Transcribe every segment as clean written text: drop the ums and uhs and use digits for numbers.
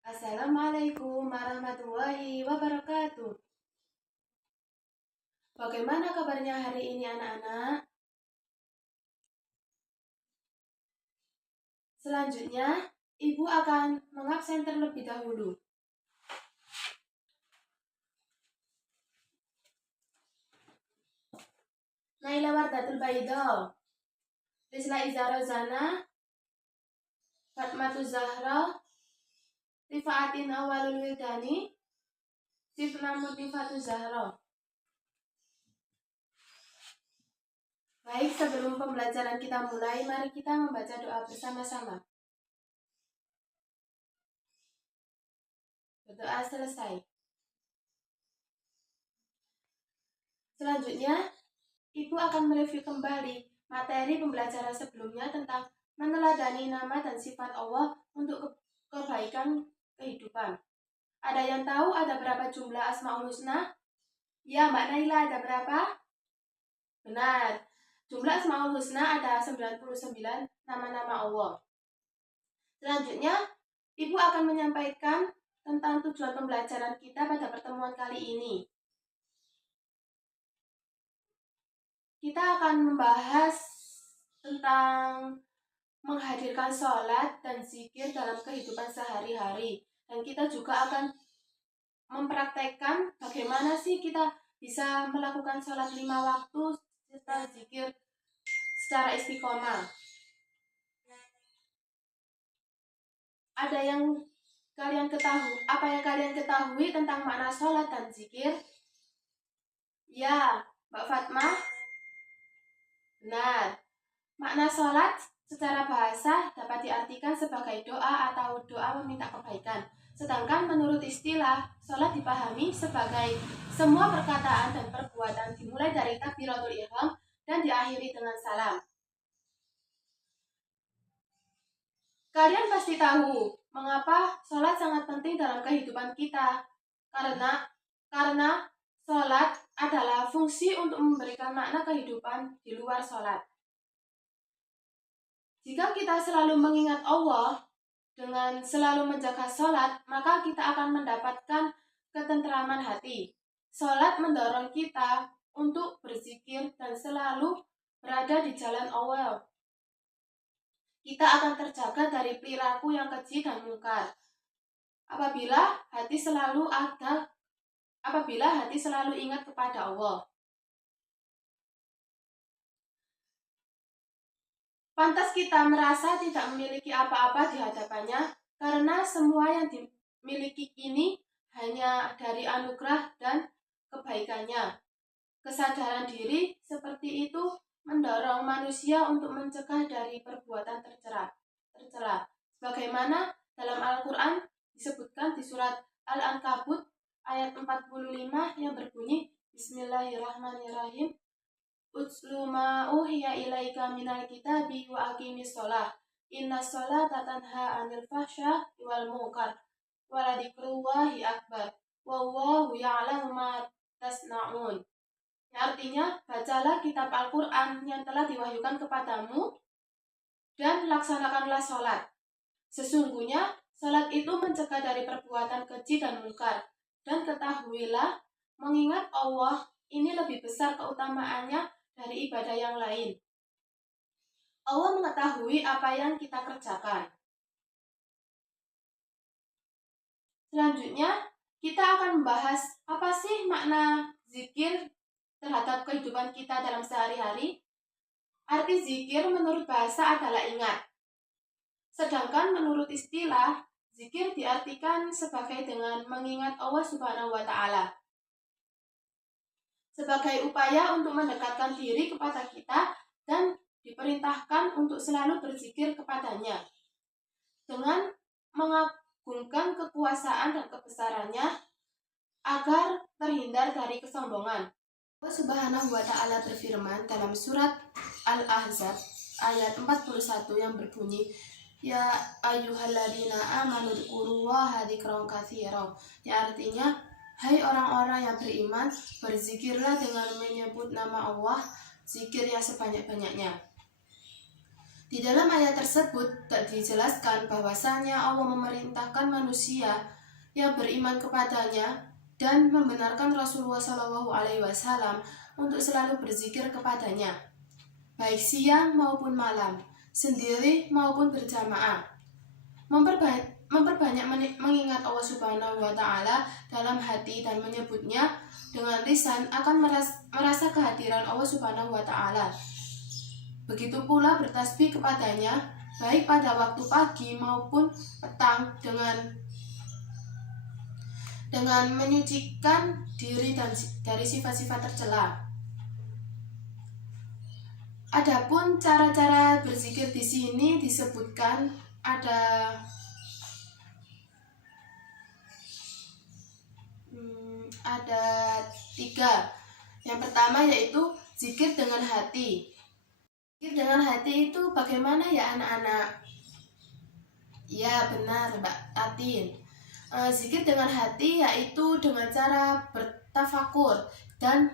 Assalamualaikum warahmatullahi wabarakatuh. Bagaimana kabarnya hari ini anak-anak? Selanjutnya, Ibu akan mengabsen terlebih dahulu. Naila Wardatul Baido, Rizla Izara Zana, Fatmatu Zahra, Rifaatin Awalul Wildani, Sifna Mutifatu Zahra. Baik, sebelum pembelajaran kita mulai, mari kita membaca doa bersama-sama. Berdoa selesai. Selanjutnya, Ibu akan mereview kembali materi pembelajaran sebelumnya tentang meneladani nama dan sifat Allah untuk kebaikan kehidupan. Ada yang tahu ada berapa jumlah Asmaul Husna? Ya, Mbak Naila, ada berapa? Benar. Jumlah Asmaul Husna ada 99 nama-nama Allah. Selanjutnya, Ibu akan menyampaikan tentang tujuan pembelajaran kita pada pertemuan kali ini. Kita akan membahas tentang menghadirkan sholat dan zikir dalam kehidupan sehari-hari. Dan kita juga akan mempraktekkan bagaimana sih kita bisa melakukan sholat 5 waktu serta zikir secara istiqomah. Ada yang kalian ketahui? Apa yang kalian ketahui tentang makna sholat dan zikir? Ya, Mbak Fatma? Benar. Makna sholat secara bahasa dapat diartikan sebagai doa atau doa meminta kebaikan. Sedangkan menurut istilah, sholat dipahami sebagai semua perkataan dan perbuatan dimulai dari takbiratul ihram dan diakhiri dengan salam. Kalian pasti tahu mengapa sholat sangat penting dalam kehidupan kita. Karena sholat adalah fungsi untuk memberikan makna kehidupan di luar sholat. Jika kita selalu mengingat Allah dengan selalu menjaga sholat, maka kita akan mendapatkan ketentraman hati. Sholat mendorong kita untuk berzikir dan selalu berada di jalan Allah. Kita akan terjaga dari perilaku yang keji dan mungkar. Apabila hati selalu ingat kepada Allah. Pantas kita merasa tidak memiliki apa-apa di hadapannya, karena semua yang dimiliki ini hanya dari anugerah dan kebaikannya. Kesadaran diri seperti itu mendorong manusia untuk mencegah dari perbuatan tercela. Sebagaimana dalam Al-Quran disebutkan di surat Al-Ankabut ayat 45 yang berbunyi, Bismillahirrahmanirrahim. Utslu ma uhiya ilaika minal kitabi wa aqimis shalah. Innas sholata tanha 'anil fahsya wal munkar. Wa ladzikrullahi akbar. Wallahu ya'lamu ma tasna'un. Artinya, bacalah kitab Al-Quran yang telah diwahyukan kepadamu dan laksanakanlah sholat. Sesungguhnya, sholat itu mencegah dari perbuatan keji dan mungkar. Dan ketahuilah, mengingat Allah ini lebih besar keutamaannya dari ibadah yang lain. Allah mengetahui apa yang kita kerjakan. Selanjutnya, kita akan membahas apa sih makna zikir terhadap kehidupan kita dalam sehari-hari. Arti zikir menurut bahasa adalah ingat. Sedangkan menurut istilah, zikir diartikan sebagai dengan mengingat Allah Subhanahu wa Ta'ala. Sebagai upaya untuk mendekatkan diri kepada kita dan diperintahkan untuk selalu berzikir kepadanya dengan mengagungkan kekuasaan dan kebesarannya agar terhindar dari kesombongan. Allah Subhanahu wa Ta'ala berfirman dalam surat Al-Ahzab ayat 41 yang berbunyi, Ya ayyuhalladzina amanu dzkurullaha dzikran katsiran. Ya artinya, hai orang-orang yang beriman, berzikirlah dengan menyebut nama Allah, zikir yang sebanyak-banyaknya. Di dalam ayat tersebut dijelaskan bahwasanya Allah memerintahkan manusia yang beriman kepadanya dan membenarkan Rasulullah SAW untuk selalu berzikir kepadanya, baik siang maupun malam, sendiri maupun berjamaah. Memperbanyak mengingat Allah Subhanahu wa Ta'ala dalam hati dan menyebutnya dengan lisan akan merasa kehadiran Allah Subhanahu wa Ta'ala. Begitu pula bertasbih kepadanya baik pada waktu pagi maupun petang dengan menyucikan diri dari sifat-sifat tercela. Adapun cara-cara berzikir di sini disebutkan ada 3. Yang pertama yaitu zikir dengan hati. Zikir dengan hati itu bagaimana ya anak-anak? Ya benar Mbak Tatin. Zikir dengan hati yaitu dengan cara bertafakur dan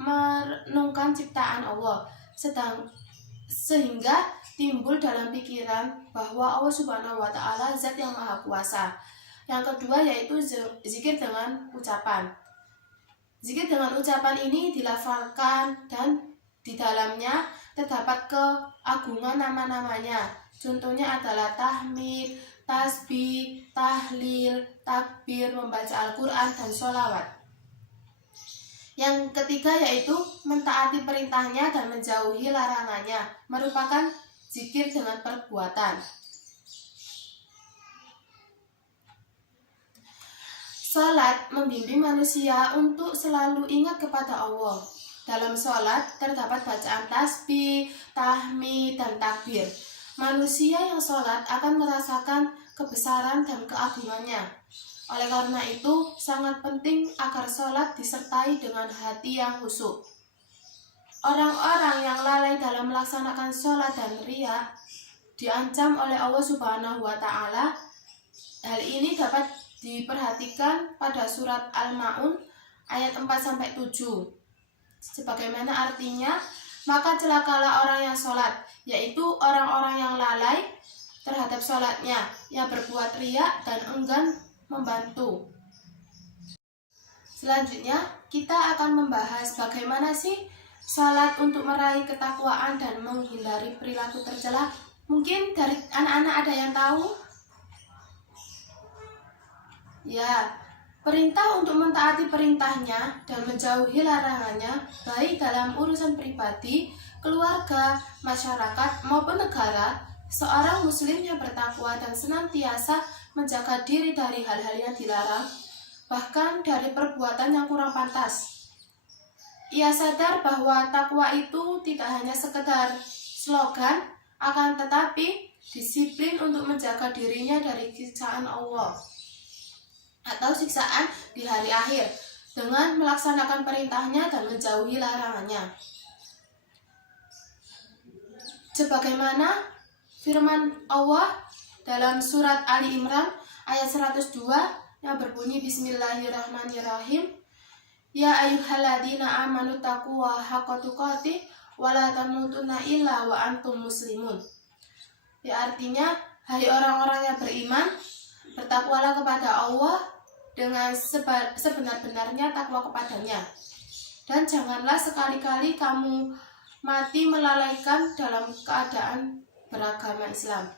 merenungkan ciptaan Allah, sehingga timbul dalam pikiran bahwa Allah Subhanahu wa Ta'ala zat yang maha kuasa. Yang kedua yaitu zikir dengan ucapan. Zikir dengan ucapan ini dilafalkan dan di dalamnya terdapat keagungan nama-namanya. Contohnya adalah tahmid, tasbih, tahlil, takbir, membaca Al-Quran, dan sholawat. Yang ketiga yaitu mentaati perintahnya dan menjauhi larangannya, merupakan zikir dengan perbuatan. Salat membimbing manusia untuk selalu ingat kepada Allah. Dalam sholat terdapat bacaan tasbih, tahmid, dan takbir. Manusia yang sholat akan merasakan kebesaran dan keagungannya. Oleh karena itu, sangat penting agar sholat disertai dengan hati yang khusyuk. Orang-orang yang lalai dalam melaksanakan sholat dan riya diancam oleh Allah Subhanahu wa Ta'ala. Hal ini dapat diperhatikan pada surat Al-Ma'un ayat 4-7. Sebagaimana artinya, maka celakalah orang yang sholat, yaitu orang-orang yang lalai terhadap sholatnya, yang berbuat riya dan enggan membantu. Selanjutnya, kita akan membahas bagaimana sih sholat untuk meraih ketakwaan dan menghindari perilaku tercela. Mungkin dari anak-anak ada yang tahu? Ya, perintah untuk mentaati perintahnya dan menjauhi larangannya, baik dalam urusan pribadi, keluarga, masyarakat, maupun negara. Seorang muslim yang bertakwa dan senantiasa menjaga diri dari hal-hal yang dilarang, bahkan dari perbuatan yang kurang pantas. Ia sadar bahwa takwa itu tidak hanya sekedar slogan, akan tetapi disiplin untuk menjaga dirinya dari siksaan Allah atau siksaan di hari akhir dengan melaksanakan perintahnya dan menjauhi larangannya. Sebagaimana firman Allah dalam surat Ali Imran ayat 102 yang berbunyi Bismillahirrahmanirrahim. Ya ayyuhalladzina amanu taqullaha haqqa tuqatih wa la tamutunna illa wa antum muslimun. Ya artinya, hai orang-orang yang beriman, bertakwalah kepada Allah dengan sebenar-benarnya takwa kepadanya. Dan janganlah sekali-kali kamu mati melalaikan dalam keadaan beragama Islam.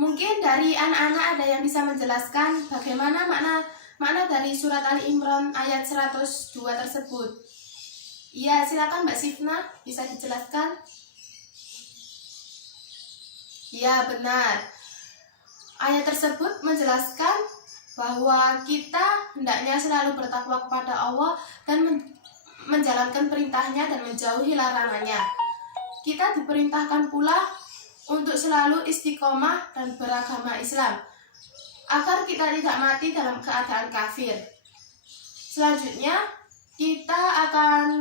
Mungkin dari anak-anak ada yang bisa menjelaskan bagaimana makna dari surat Ali Imran ayat 102 tersebut. Iya, silakan Mbak Sifna, bisa dijelaskan? Ya, benar. Ayat tersebut menjelaskan bahwa kita hendaknya selalu bertakwa kepada Allah dan menjalankan perintahnya dan menjauhi larangannya. Kita diperintahkan pula untuk selalu istiqomah dan beragama Islam, agar kita tidak mati dalam keadaan kafir. Selanjutnya, kita akan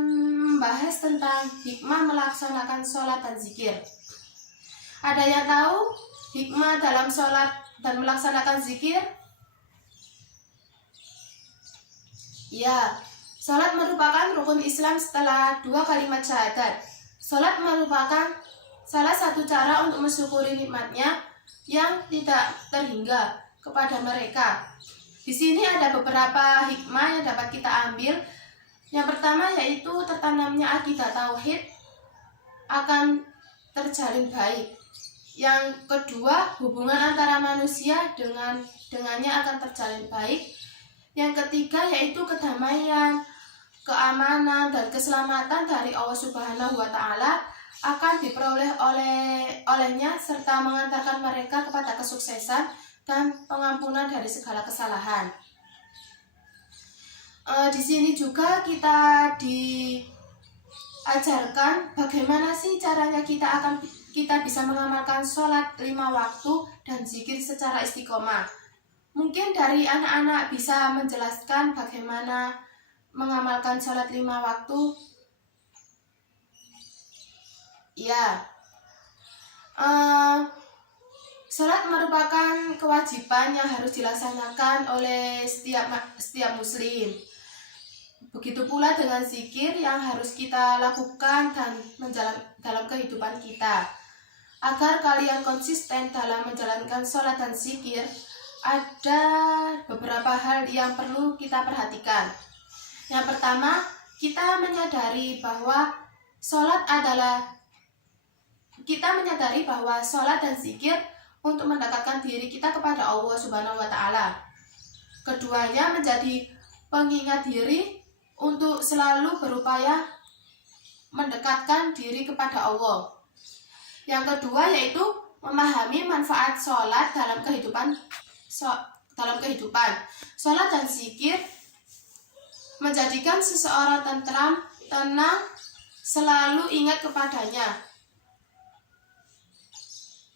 membahas tentang hikmah melaksanakan sholat dan zikir. Ada yang tahu hikmah dalam sholat dan melaksanakan zikir? Ya, sholat merupakan rukun Islam setelah 2 kalimat syahadat. Sholat merupakan salah satu cara untuk mensyukuri nikmatnya yang tidak terhingga kepada mereka. Di sini ada beberapa hikmah yang dapat kita ambil. Yang pertama yaitu tertanamnya akidah tauhid akan terjalin baik. Yang kedua, hubungan antara manusia dengannya akan terjalin baik. Yang ketiga yaitu kedamaian, keamanan, dan keselamatan dari Allah Subhanahu wa Ta'ala akan diperoleh olehnya serta mengantarkan mereka kepada kesuksesan dan pengampunan dari segala kesalahan. Di sini juga kita diajarkan bagaimana sih caranya kita bisa mengamalkan sholat 5 waktu dan zikir secara istiqomah. Mungkin dari anak-anak bisa menjelaskan bagaimana mengamalkan sholat 5 waktu. Ya, sholat merupakan kewajiban yang harus dilaksanakan oleh setiap muslim. Begitu pula dengan zikir yang harus kita lakukan dan dalam kehidupan kita. Agar kalian konsisten dalam menjalankan sholat dan zikir, ada beberapa hal yang perlu kita perhatikan. Yang pertama, kita menyadari bahwa sholat dan zikir untuk mendekatkan diri kita kepada Allah Subhanahu wa Ta'ala. Keduanya menjadi pengingat diri untuk selalu berupaya mendekatkan diri kepada Allah. Yang kedua yaitu memahami manfaat sholat dalam kehidupan. Sholat dan zikir menjadikan seseorang tenang, selalu ingat kepadanya,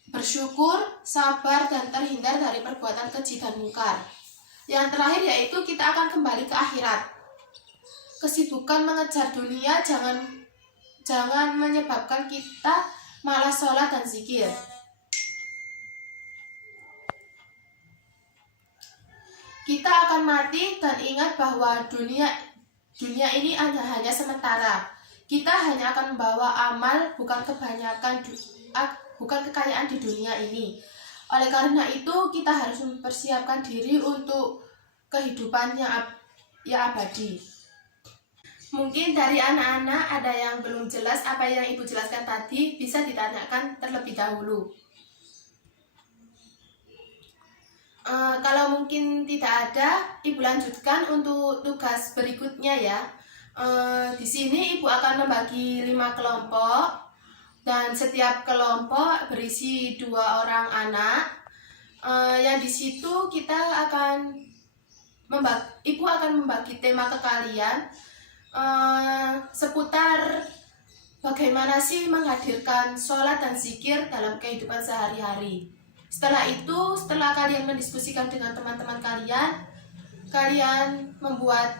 bersyukur, sabar, dan terhindar dari perbuatan keji dan mungkar. Yang terakhir yaitu kita akan kembali ke akhirat. Kesibukan mengejar dunia jangan menyebabkan kita malas sholat dan zikir. Kita akan mati dan ingat bahwa dunia ini hanya sementara. Kita hanya akan membawa amal, bukan kekayaan di dunia ini. Oleh karena itu, kita harus mempersiapkan diri untuk kehidupan yang abadi. Mungkin dari anak-anak ada yang belum jelas apa yang Ibu jelaskan tadi, bisa ditanyakan terlebih dahulu. Kalau mungkin tidak ada, Ibu lanjutkan untuk tugas berikutnya ya. Di sini Ibu akan membagi 5 kelompok dan setiap kelompok berisi 2 orang anak. Yang di situ Ibu akan membagi tema ke kalian seputar bagaimana sih menghadirkan sholat dan zikir dalam kehidupan sehari-hari. Setelah kalian mendiskusikan dengan teman-teman kalian membuat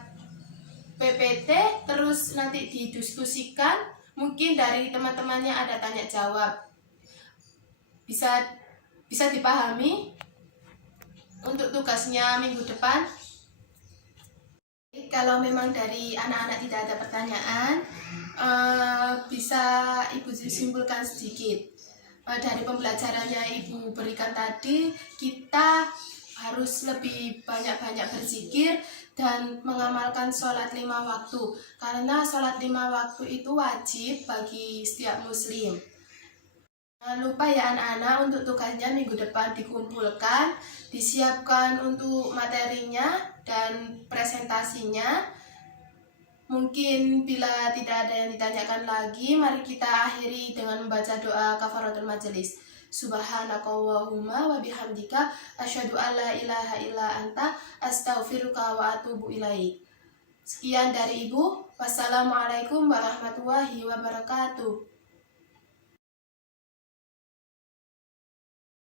PPT, terus nanti didiskusikan. Mungkin dari teman-temannya ada tanya jawab. Bisa dipahami untuk tugasnya minggu depan. Kalau memang dari anak-anak tidak ada pertanyaan, bisa Ibu simpulkan sedikit. Dari pembelajaran yang Ibu berikan tadi, kita harus lebih banyak-banyak berzikir dan mengamalkan sholat 5 waktu. Karena sholat 5 waktu itu wajib bagi setiap muslim. Jangan lupa ya anak-anak, untuk tugasnya minggu depan dikumpulkan, disiapkan untuk materinya dan presentasinya. Mungkin bila tidak ada yang ditanyakan lagi, mari kita akhiri dengan membaca doa kafaratul majelis. Subhanakallahumma wa bihamdika asyhadu an la ilaha illa anta astaghfiruka wa atubu ilaik. Sekian dari Ibu. Wassalamualaikum warahmatullahi wabarakatuh.